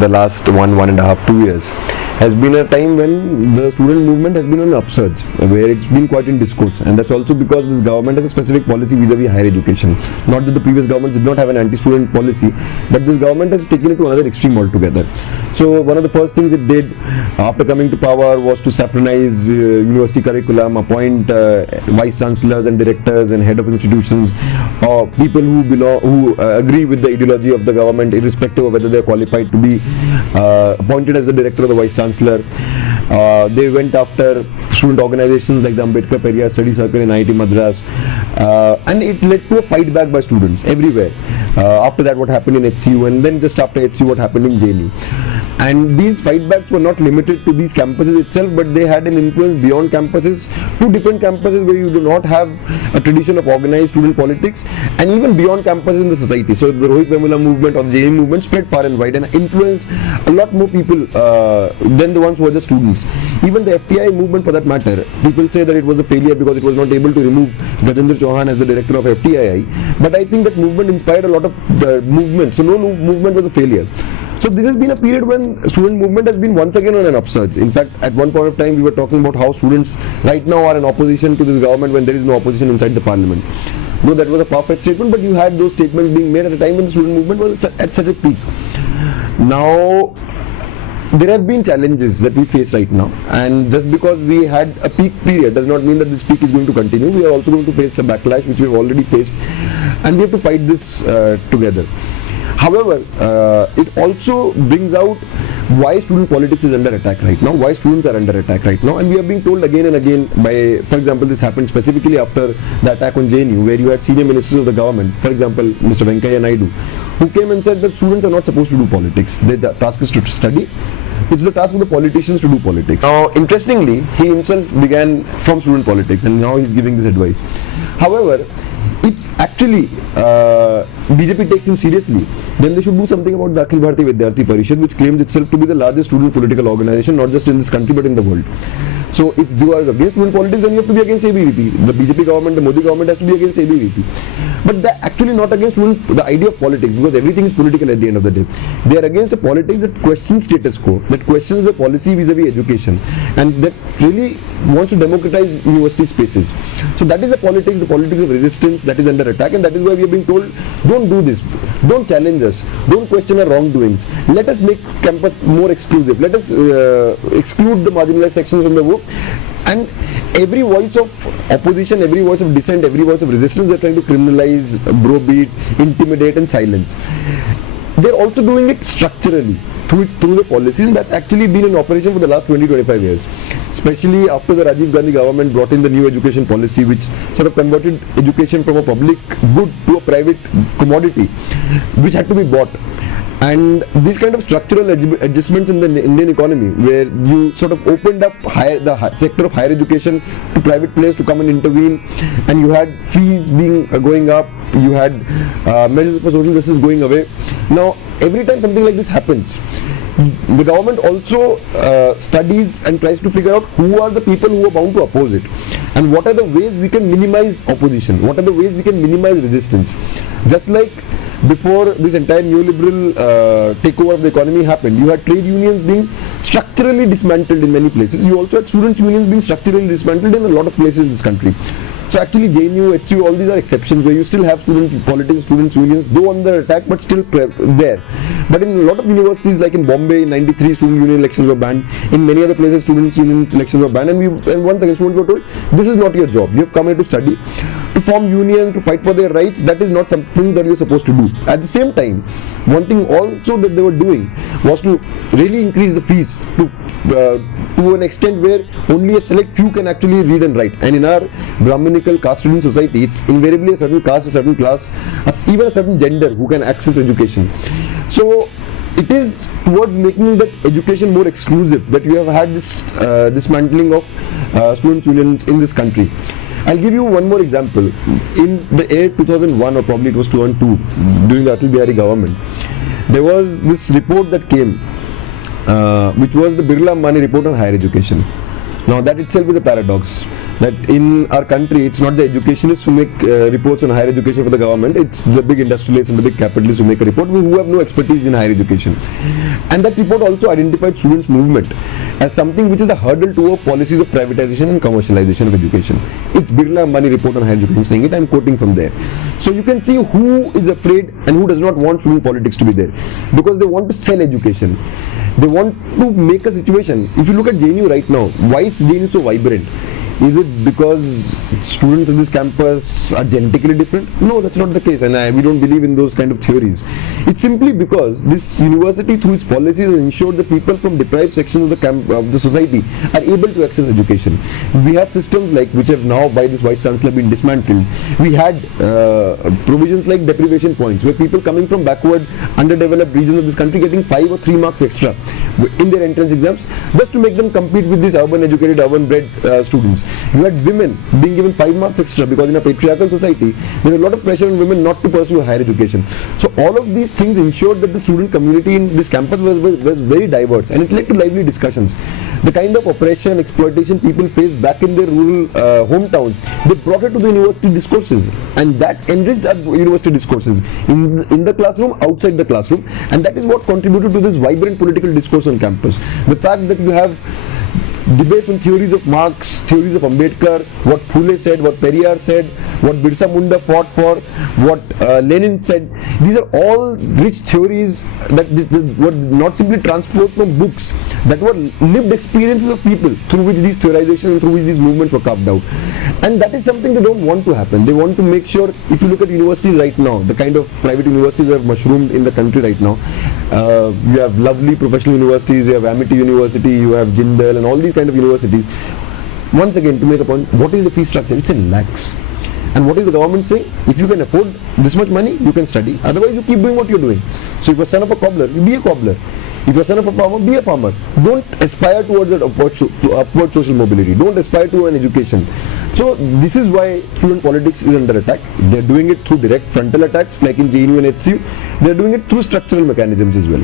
the last 1.5, 2 years has been a time when the student movement has been on an upsurge, where it's been quite in discourse, and that's also because this government has a specific policy vis-a-vis higher education. Not that the previous government did not have an anti-student policy, but this government has taken it to another extreme altogether. So one of the first things it did after coming to power was to saffronize university curriculum, appoint vice chancellors and directors and head of institutions, or people who agree with the ideology of the government, irrespective of whether they are qualified to be appointed as the director or the vice chancellor. They went after student organizations like the Ambedkar Periyar Study Circle in IIT Madras, and it led to a fight back by students everywhere. After that, what happened in HCU, and then just after HCU, what happened in JNU. And these fightbacks were not limited to these campuses itself, but they had an influence beyond campuses to different campuses where you do not have a tradition of organized student politics, and even beyond campuses in the society. So the Rohit Vemula movement or the JNU movement spread far and wide and influenced a lot more people than the ones who were the students. Even the FTI movement, for that matter, people say that it was a failure because it was not able to remove Gajendra Chauhan as the director of FTII. But I think that movement inspired a lot of movements. So no movement was a failure. So this has been a period when student movement has been once again on an upsurge. In fact, at one point of time, we were talking about how students right now are in opposition to this government when there is no opposition inside the parliament. Though that was a far-fetched statement, but you had those statements being made at a time when the student movement was at such a peak. Now, there have been challenges that we face right now, and just because we had a peak period does not mean that this peak is going to continue. We are also going to face a backlash which we have already faced, and we have to fight this together. However, it also brings out why student politics is under attack right now, why students are under attack right now, and we are being told again and again by, for example, this happened specifically after the attack on JNU, where you had senior ministers of the government, for example, Mr. Venkaiah Naidu, who came and said that students are not supposed to do politics. Their task is to study. It's the task of the politicians to do politics. Now, interestingly, he himself began from student politics, and now he's giving this advice. However, if actually BJP takes him seriously, then they should do something about the Akhil Bharatiya Vidyarthi Parishad, which claims itself to be the largest student political organization, not just in this country but in the world. So if you are against student politics, then you have to be against ABVP. The BJP government, the Modi government has to be against ABVP. But they're actually not against the idea of politics, because everything is political at the end of the day. They are against a politics that questions status quo, that questions the policy vis-a-vis education, and that really wants to democratize university spaces. So that is the politics of resistance that is under attack, and that is why we are being told, don't do this, don't challenge us, don't question our wrongdoings, let us make campus more exclusive, let us exclude the marginalized sections from the book. And every voice of opposition, every voice of dissent, every voice of resistance, they're trying to criminalize, browbeat, intimidate and silence. They're also doing it structurally through the policies, and that's actually been in operation for the last 20-25 years. Especially after the Rajiv Gandhi government brought in the new education policy, which sort of converted education from a public good to a private commodity, which had to be bought. And these kind of structural adjustments in the Indian economy, where you sort of opened up the sector of higher education to private players to come and intervene, and you had fees going up, you had measures for social justice going away. Now, every time something like this happens, the government also studies and tries to figure out who are the people who are bound to oppose it, and what are the ways we can minimize opposition, what are the ways we can minimize resistance. Just like before this entire neoliberal takeover of the economy happened, you had trade unions being structurally dismantled in many places. You also had student unions being structurally dismantled in a lot of places in this country. So actually JNU, HCU, all these are exceptions where you still have student politics, students unions, though under attack but still there. But in a lot of universities, like in Bombay, in '93 student union elections were banned. In many other places students union elections were banned, and once again students were told, this is not your job, you have come here to study, to form unions, to fight for their rights. That is not something that you're supposed to do. At the same time, one thing also that they were doing was to really increase the fees to an extent where only a select few can actually read and write. And in our Brahminical caste-ridden society, it's invariably a certain caste, a certain class, even a certain gender who can access education. So it is towards making that education more exclusive that you have had this dismantling of student unions in this country. I'll give you one more example. In the year 2001, or probably it was 2002, during the Atal Bihari government, there was this report that came, which was the Birla Ambani report on higher education. Now that itself is a paradox. that in our country, it's not the educationists who make reports on higher education for the government, it's the big industrialists and the big capitalists who make a report who have no expertise in higher education. And that report also identified students' movement as something which is a hurdle to policies of privatization and commercialization of education. It's Birla Ambani report on higher education saying it, I'm quoting from there. So you can see who is afraid and who does not want student politics to be there, because they want to sell education. They want to make a situation. If you look at JNU right now, why is JNU so vibrant? Is it because students in this campus are genetically different? No, that's not the case, and we don't believe in those kind of theories. It's simply because this university, through its policies, has ensured that people from deprived sections of the society are able to access education. We have systems like, which have now by this Vice Chancellor been dismantled. We had provisions like deprivation points, where people coming from backward, underdeveloped regions of this country getting 5 or 3 marks extra in their entrance exams, just to make them compete with these urban educated, urban bred students. You had women being given 5 marks extra, because in a patriarchal society there is a lot of pressure on women not to pursue higher education. So all of these things ensured that the student community in this campus was very diverse, and it led to lively discussions. The kind of oppression, exploitation people faced back in their rural hometowns, they brought it to the university discourses, and that enriched our university discourses in the classroom, outside the classroom, and that is what contributed to this vibrant political discourse on campus. The fact that you have debates on theories of Marx, theories of Ambedkar, what Phule said, what Periyar said, what Birsa Munda fought for, what Lenin said. These are all rich theories that were not simply transposed from books, that were lived experiences of people through which these theorizations and through which these movements were carved out. And that is something they don't want to happen. They want to make sure, if you look at universities right now, the kind of private universities that have mushroomed in the country right now, you have lovely professional universities, you have Amity University, you have Jindal and all these kind of universities. Once again, to make a point, what is the fee structure? It's in lakhs. And what is the government saying? If you can afford this much money, you can study. Otherwise, you keep doing what you're doing. So if you're son of a cobbler, you be a cobbler. If you're son of a farmer, be a farmer. Don't aspire towards that upward social mobility. Don't aspire to an education. So this is why student politics is under attack. They're doing it through direct frontal attacks like in JNU and HCU. They're doing it through structural mechanisms as well.